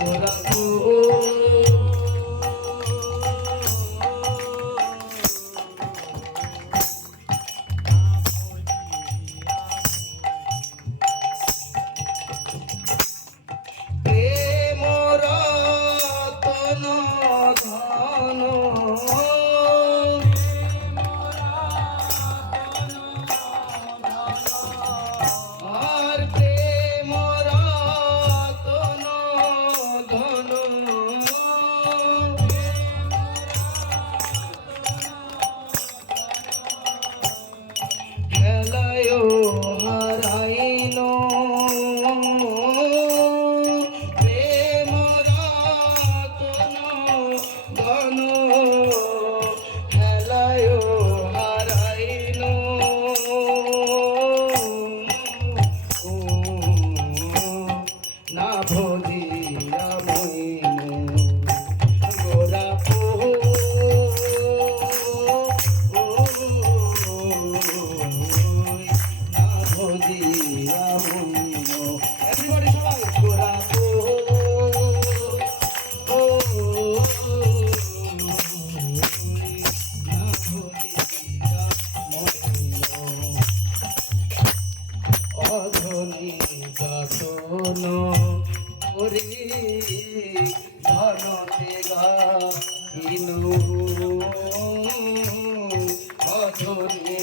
我刚。ওরে ধনতে গাইনু অধরে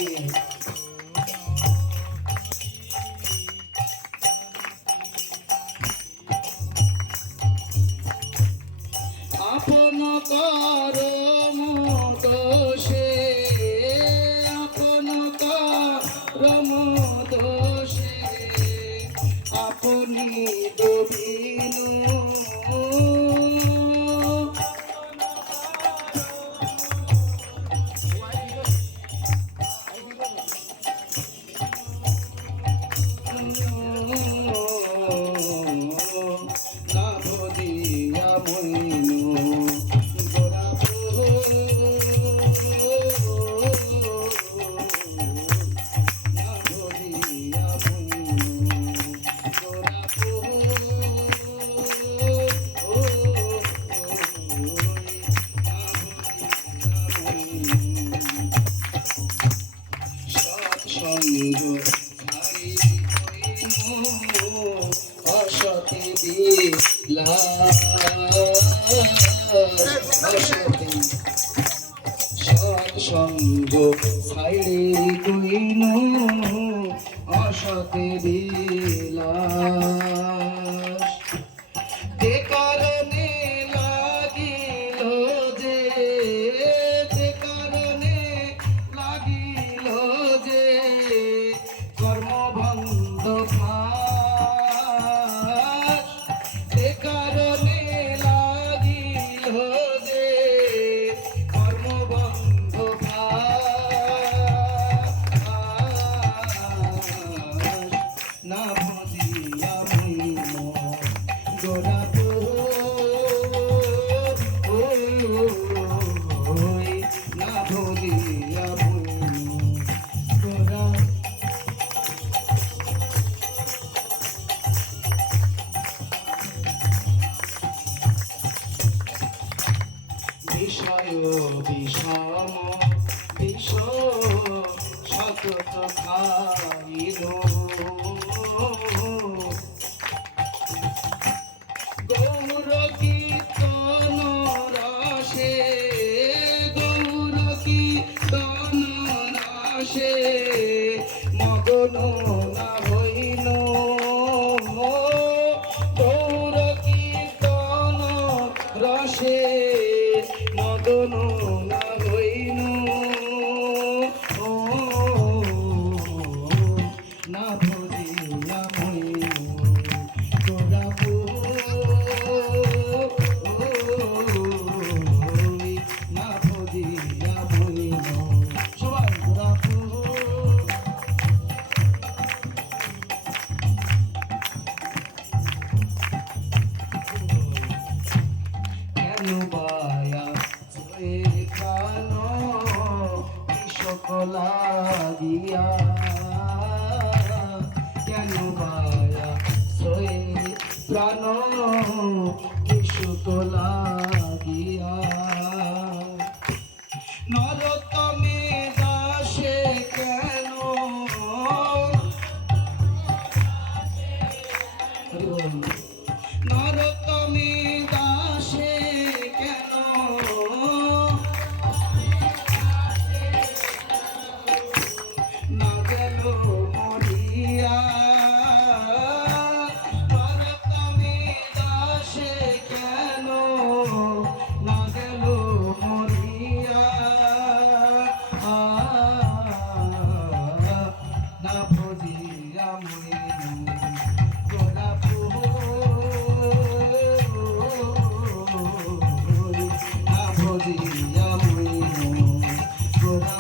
আপন করম দোষে আপন করম দোষ আপনি দবিনু না মদন দিয়া দিয়া মন প্রভা